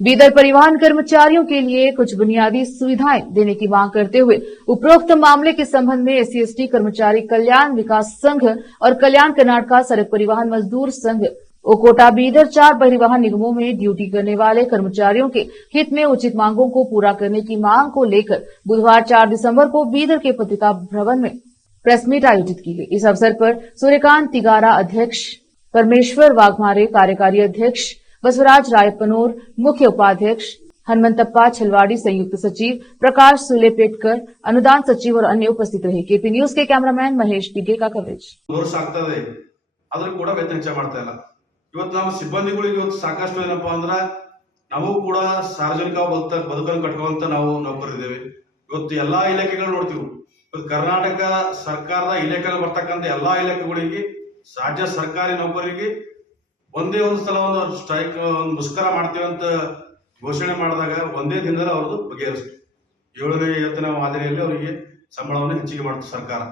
बीदर परिवहन कर्मचारियों के लिए कुछ बुनियादी सुविधाएं देने की मांग करते हुए उपरोक्त मामले के संबंध में SC/ST कर्मचारी कल्याण विकास संघ और कल्याण कर्नाटक सड़क परिवहन मजदूर संघ ओकोटा बीदर 4 परिवहन निगमों में ड्यूटी करने वाले कर्मचारियों के हित में उचित मांगों को पूरा करने की मांग को लेकर बुधवार 4 दिसंबर को बीदर के पत्रिका भवन में प्रेस मीट आयोजित की गई। इस अवसर पर सूर्यकांत तिगारा अध्यक्ष, परमेश्वर वाघमारे कार्यकारी अध्यक्ष, बसवराज रायपनोर मुख्य उपाध्यक्ष, हनुमंतप्पा छलवाड़ी संयुक्त सचिव, प्रकाश सुलेपेटकर अनुदान सचिव और अन्य उपस्थित रहे। केपी न्यूज के कैमरामैन महेश पिगे का कवरेज। ಇವತ್ತು ನಮ್ಮ ಸಿಬ್ಬಂದಿಗಳಿಗೆ ಇವತ್ತು ಸಾಕಷ್ಟು ಏನಪ್ಪಾ ಅಂದ್ರೆ ನಾವು ಕೂಡ ಸಾರ್ವಜನಿಕ ಬದುಕನ್ನು ಕಟ್ಕೊಳ್ಳುವಂತ ನಾವು ನೌಕರರಿದ್ದೇವೆ। ಇವತ್ತು ಎಲ್ಲಾ ಇಲಾಖೆಗಳು ನೋಡ್ತೀವಿ, ಇವತ್ತು ಕರ್ನಾಟಕ ಸರ್ಕಾರದ ಇಲಾಖೆಗಳು ಬರ್ತಕ್ಕಂಥ ಎಲ್ಲಾ ಇಲಾಖೆಗಳಿಗೆ ರಾಜ್ಯ ಸರ್ಕಾರಿ ನೌಕರರಿಗೆ ಒಂದೇ ಒಂದು ಸಲ ಒಂದು ಸ್ಟ್ರೈಕ್ ಮುಷ್ಕರ ಮಾಡ್ತೀವಿ ಅಂತ ಘೋಷಣೆ ಮಾಡಿದಾಗ ಒಂದೇ ದಿನದಲ್ಲಿ ಅವ್ರದ್ದು ಬಗೆಹರಿಸ್ತು। 7ನೇ ವೇತನ ಮಾದರಿಯಲ್ಲಿ ಅವರಿಗೆ ಸಂಬಳವನ್ನು ಹೆಚ್ಚಿಗೆ ಮಾಡ್ತು ಸರ್ಕಾರ।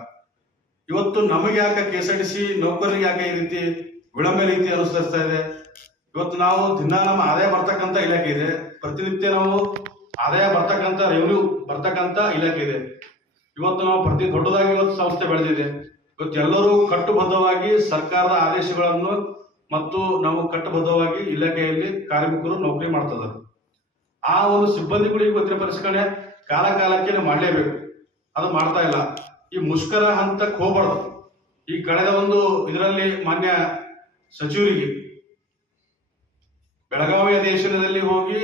ಇವತ್ತು ನಮಗೆ ಯಾಕೆ KSRTC ನೌಕರರಿಗೆ ಯಾಕೆ ಈ ರೀತಿ ವಿಳಂಬ ರೀತಿ ಅನುಸರಿಸ್ತಾ ಇದೆ? ಇವತ್ತು ನಾವು ದಿನ ನಮ್ಮ ಆದಾಯ ಬರ್ತಕ್ಕಂಥ ಇಲಾಖೆ ಇದೆ, ಪ್ರತಿನಿತ್ಯ ನಾವು ಆದಾಯ ಬರ್ತಕ್ಕಂಥ ರೆವೆನ್ಯೂ ಬರ್ತಕ್ಕಂಥ ಇಲಾಖೆ ಇದೆ। ಇವತ್ತು ನಾವು ದೊಡ್ಡದಾಗಿ ಇವತ್ತು ಸಂಸ್ಥೆ ಬೆಳೆದಿದೆ। ಇವತ್ತು ಎಲ್ಲರೂ ಕಟ್ಟುಬದ್ಧವಾಗಿ ಸರ್ಕಾರದ ಆದೇಶಗಳನ್ನು ಮತ್ತು ನಾವು ಕಟ್ಟುಬದ್ಧವಾಗಿ ಇಲಾಖೆಯಲ್ಲಿ ಕಾರ್ಮಿಕರು ನೌಕರಿ ಮಾಡ್ತಿದ್ದಾರೆ। ಆ ಒಂದು ಸಿಬ್ಬಂದಿಗಳಿಗೆ ವೇತನ ಪರಿಷ್ಕರಣೆ ಕಾಲ ಕಾಲಕ್ಕೆ ಮಾಡಲೇಬೇಕು, ಅದು ಮಾಡ್ತಾ ಇಲ್ಲ। ಈ ಮುಷ್ಕರ ಹಂತಕ್ಕೆ ಹೋಗಬಾರ್ದು। ಈ ಕಳೆದ ಒಂದು ಇದರಲ್ಲಿ ಮಾನ್ಯ ಸಚಿವರಿಗೆ ಬೆಳಗಾವಿ ಅಧಿವೇಶನದಲ್ಲಿ ಹೋಗಿ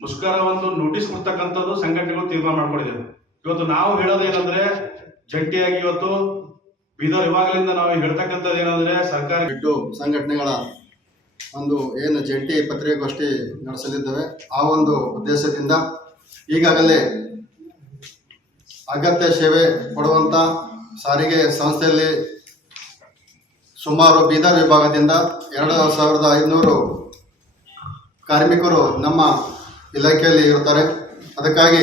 ಮುಷ್ಕರ ಒಂದು ನೋಟಿಸ್ ಕೊಡ್ತಕ್ಕಂಥದ್ದು ಸಂಘಟನೆಗಳು ತೀರ್ಮಾನ ಮಾಡ್ಕೊಂಡಿದ್ದೇವೆ। ಇವತ್ತು ನಾವು ಹೇಳೋದೇನಂದ್ರೆ ಜಂಟಿಯಾಗಿ ಇವತ್ತು ಬೀದರ್ ವಿಭಾಗದಿಂದ ನಾವು ಹೇಳ್ತಕ್ಕಂಥದ್ದು ಏನಂದ್ರೆ ಸರ್ಕಾರ ಬಿಟ್ಟು ಸಂಘಟನೆಗಳ ಒಂದು ಏನು ಜಂಟಿ ಪತ್ರಿಕಾಗೋಷ್ಠಿ ನಡೆಸಲಿದ್ದೇವೆ। ಆ ಒಂದು ಉದ್ದೇಶದಿಂದ ಈಗಾಗಲೇ ಅಗತ್ಯ ಸೇವೆ ಕೊಡುವಂತ ಸಾರಿಗೆ ಸಂಸ್ಥೆಯಲ್ಲಿ ಸುಮಾರು ಬೀದರ್ ವಿಭಾಗದಿಂದ 2500 ಕಾರ್ಮಿಕರು ನಮ್ಮ ಇಲಾಖೆಯಲ್ಲಿ ಇರುತ್ತಾರೆ। ಅದಕ್ಕಾಗಿ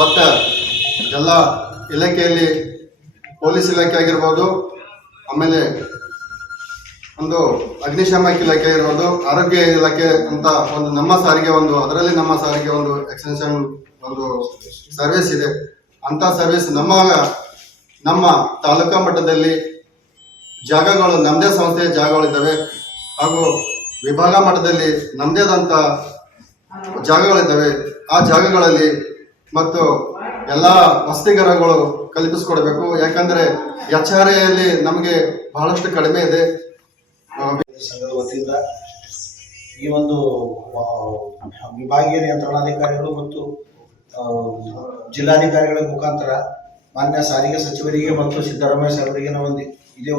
ಒಟ್ಟು ಎಲ್ಲ ಇಲಾಖೆಯಲ್ಲಿ ಪೊಲೀಸ್ ಇಲಾಖೆ ಆಗಿರ್ಬೋದು, ಆಮೇಲೆ ಒಂದು ಅಗ್ನಿಶಾಮಕ ಇಲಾಖೆ ಇರ್ಬೋದು, ಆರೋಗ್ಯ ಇಲಾಖೆ ಅಂತ ಒಂದು ನಮ್ಮ ಸಾರಿಗೆ ಒಂದು ಅದರಲ್ಲಿ ನಮ್ಮ ಸಾರಿಗೆ ಒಂದು ಎಕ್ಸ್ಟೆನ್ಷನ್ ಒಂದು ಸರ್ವಿಸ್ ಇದೆ। ಅಂತ ಸರ್ವಿಸ್ ನಮ್ಮ ತಾಲೂಕಾ ಮಟ್ಟದಲ್ಲಿ ಜಾಗಗಳು ನಮ್ಮದೇ ಸಂಸ್ಥೆಯ ಜಾಗಗಳಿದ್ದಾವೆ, ಹಾಗೂ ವಿಭಾಗ ಮಟ್ಟದಲ್ಲಿ ನಮ್ಮದೇ ಆದಂಥ ಜಾಗಗಳಿದ್ದಾವೆ। ಆ ಜಾಗಗಳಲ್ಲಿ ಮತ್ತು ಎಲ್ಲ ವಸತಿಗೃಹಗಳು ಕಲ್ಪಿಸಿಕೊಡ್ಬೇಕು, ಯಾಕಂದರೆ HRAಯಲ್ಲಿ ನಮಗೆ ಬಹಳಷ್ಟು ಕಡಿಮೆ ಇದೆ। ಸಂಘದ ವತಿಯಿಂದ ಈ ಒಂದು ವಿಭಾಗೀಯ ನಿಯಂತ್ರಣಾಧಿಕಾರಿಗಳು ಮತ್ತು ಜಿಲ್ಲಾಧಿಕಾರಿಗಳ ಮುಖಾಂತರ ಮಾನ್ಯ ಸಾರಿಗೆ ಸಚಿವರಿಗೆ ಮತ್ತು ಸಿದ್ದರಾಮಯ್ಯ ಸಾಹೇಬರಿಗೆ ನಾವು ಇದೇ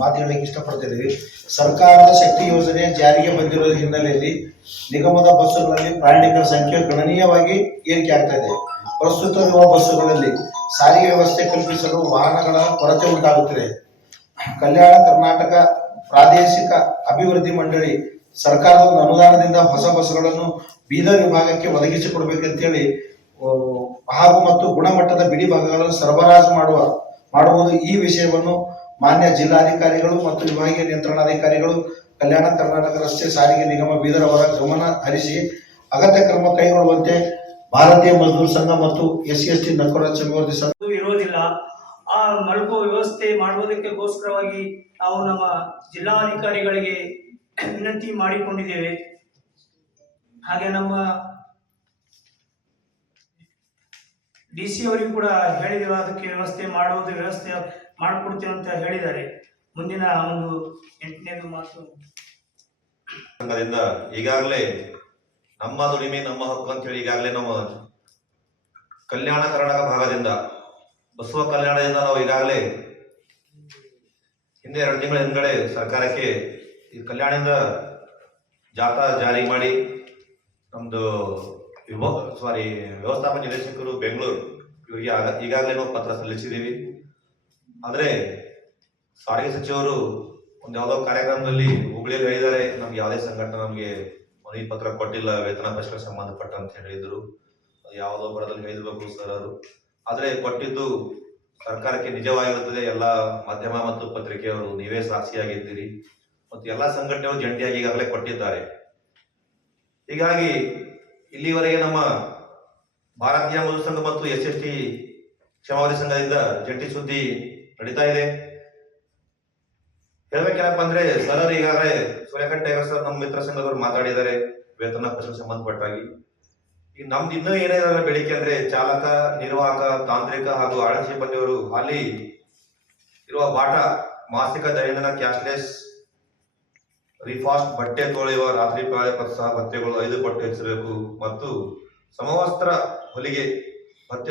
ಮಾತುಗಳಿಗೆ ಇಷ್ಟಪಡ್ತಿದ್ದೀವಿ। ಸರ್ಕಾರದ ಶಕ್ತಿ ಯೋಜನೆ ಜಾರಿಗೆ ಬಂದಿರೋ ಹಿನ್ನೆಲೆಯಲ್ಲಿ ನಿಗಮದ ಬಸ್ಸುಗಳಲ್ಲಿ ಪ್ರಯಾಣಿಕರ ಸಂಖ್ಯೆ ಗಣನೀಯವಾಗಿ ಏರಿಕೆ ಆಗ್ತಾ ಇದೆ। ಪ್ರಸ್ತುತ ಇರುವ ಬಸ್ಸುಗಳಲ್ಲಿ ಸಾರಿಗೆ ವ್ಯವಸ್ಥೆ ಕಲ್ಪಿಸಲು ವಾಹನಗಳ ಕೊರತೆ ಉಂಟಾಗುತ್ತಿದೆ। ಕಲ್ಯಾಣ ಕರ್ನಾಟಕ ಪ್ರಾದೇಶಿಕ ಅಭಿವೃದ್ಧಿ ಮಂಡಳಿ ಸರ್ಕಾರದ ಅನುದಾನದಿಂದ ಹೊಸ ಬಸ್ಸುಗಳನ್ನು ಬೀದರ್ ವಿಭಾಗಕ್ಕೆ ಒದಗಿಸಿಕೊಡಬೇಕಂತೇಳಿ ಹಾಗೂ ಮತ್ತು ಗುಣಮಟ್ಟದ ಬಿಡಿ ಭಾಗಗಳನ್ನು ಸರಬರಾಜು ಮಾಡುವುದು ಈ ವಿಷಯವನ್ನು ಮಾನ್ಯ ಜಿಲ್ಲಾಧಿಕಾರಿಗಳು ಮತ್ತು ವಿಭಾಗೀಯ ನಿಯಂತ್ರಣಾಧಿಕಾರಿಗಳು ಕಲ್ಯಾಣ ಕರ್ನಾಟಕ ರಸ್ತೆ ಸಾರಿಗೆ ನಿಗಮ ಬೀದರ್ ಅವರ ಗಮನ ಹರಿಸಿ ಅಗತ್ಯ ಕ್ರಮ ಕೈಗೊಳ್ಳುವಂತೆ ಭಾರತೀಯ ಮಜ್ದೂರ್ ಸಂಘ ಮತ್ತು SC/ST ನೌಕರರ ಸಂಘದ ಸಂಘ ಇರೋದಿಲ್ಲ। ಆ ಮಲ್ಕೋ ವ್ಯವಸ್ಥೆ ಮಾಡುವುದಕ್ಕೋಸ್ಕರವಾಗಿ ನಾವು ನಮ್ಮ ಜಿಲ್ಲಾಧಿಕಾರಿಗಳಿಗೆ ವಿನಂತಿ ಮಾಡಿಕೊಂಡಿದ್ದೇವೆ। ಹಾಗೆ ನಮ್ಮ DC ಅವರಿಗೂ ಕೂಡ ಹೇಳಿದ್ದೇವೆ, ಅದಕ್ಕೆ ವ್ಯವಸ್ಥೆ ಮಾಡಿಕೊಡ್ತೇವೆ ಅಂತ ಹೇಳಿದ್ದಾರೆ। ಮುಂದಿನ ಒಂದು 8ನೇದು ಮಾತು ಸಂಘದಿಂದ ಈಗಾಗಲೇ ನಮ್ಮ ದುಡಿಮೆ ನಮ್ಮ ಹಕ್ಕು ಅಂತ ಹೇಳಿ ಈಗಾಗಲೇ ನಮ್ಮ ಕಲ್ಯಾಣ ಕರ್ನಾಟಕ ಭಾಗದಿಂದ ಬಸವ ಕಲ್ಯಾಣದಿಂದ ನಾವು ಈಗಾಗಲೇ ಹಿಂದೆ 2 ತಿಂಗಳ ಹಿಂದ್ಗಡೆ ಸರ್ಕಾರಕ್ಕೆ ಈ ಕಲ್ಯಾಣದಿಂದ ಜಾಥಾ ಜಾರಿ ಮಾಡಿ ನಮ್ದು ವ್ಯವಸ್ಥಾಪಕ ನಿರ್ದೇಶಕರು ಬೆಂಗಳೂರು ಇವರಿಗೆ ಈಗಾಗಲೇ ನಾವು ಪತ್ರ ಸಲ್ಲಿಸಿದ್ದೀವಿ। ಆದರೆ ಸಾರಿಗೆ ಸಚಿವರು ಒಂದು ಯಾವುದೋ ಕಾರ್ಯಕ್ರಮದಲ್ಲಿ ಹುಬ್ಳಿಯಲ್ಲಿ ಹೇಳಿದ್ದಾರೆ, ನಮ್ಗೆ ಯಾವುದೇ ಸಂಘಟನೆ ನಮಗೆ ಮನವಿ ಪತ್ರ ಕೊಟ್ಟಿಲ್ಲ ವೇತನ ಪರಿಷ್ಕರಣೆ ಸಂಬಂಧಪಟ್ಟ ಅಂತ ಹೇಳಿದ್ರು। ಅದು ಯಾವುದೋ ಬರದಲ್ಲಿ ಹೇಳಿರ್ಬೇಕು ಸರ್ ಅವರು, ಆದರೆ ಕೊಟ್ಟಿದ್ದು ಸರ್ಕಾರಕ್ಕೆ ನಿಜವಾಗಿರುತ್ತದೆ। ಎಲ್ಲ ಮಾಧ್ಯಮ ಮತ್ತು ಪತ್ರಿಕೆಯವರು ನೀವೇ ಸಾಕ್ಷಿಯಾಗಿದ್ದೀರಿ ಮತ್ತು ಎಲ್ಲ ಸಂಘಟನೆಗಳು ಜಂಟಿಯಾಗಿ ಈಗಾಗಲೇ ಕೊಟ್ಟಿದ್ದಾರೆ। ಹೀಗಾಗಿ ಇಲ್ಲಿವರೆಗೆ ನಮ್ಮ ಭಾರತೀಯ ಮಜದೂರ್ ಸಂಘ ಮತ್ತು SST ಕ್ಷೇಮಾವಧಿ ಸಂಘದಿಂದ ಜಂಟಿ ಸುದ್ದಿ ನಡೀತಾ ಇದೆ. ಹೇಳ್ಬೇಕೇನಪ್ಪ ಅಂದ್ರೆ ಸರ್ ಈಗಾಗಲೇ ಸೂರ್ಯಕಾಂತ್ ಟೈಗರ್ ಸರ್ ನಮ್ಮ ಮಿತ್ರ ಸಂಘದವರು ಮಾತಾಡಿದ್ದಾರೆ ವೇತನ ಪ್ರಶ್ನೆ ಸಂಬಂಧಪಟ್ಟಾಗಿ. ಈಗ ನಮ್ದು ಇನ್ನೂ ಏನೇನ ಬೇಡಿಕೆ ಅಂದ್ರೆ ಚಾಲಕ, ನಿರ್ವಾಹಕ, ತಾಂತ್ರಿಕ ಹಾಗೂ ಆಡಳಿತ ಸಿಬ್ಬಂದಿಯವರು ಅಲ್ಲಿ ಇರುವ ಬಾಟಾ ಮಾಸಿಕ ದೈನಂದಿನ ಕ್ಯಾಶ್ಲೆಸ್ ರಿಫಾಸ್ಟ್ ಬಟ್ಟೆ ತೊಳೆಯುವ ರಾತ್ರಿ ಪಾಳಿ ಪ್ರೋತ್ಸಾಹ ಭತ್ಯೆಗಳು 5 ಪಟ್ಟು ಹೆಚ್ಚಿಸಬೇಕು ಮತ್ತು ಸಮವಸ್ತ್ರ ಹೊಲಿಗೆ ಭತ್ಯ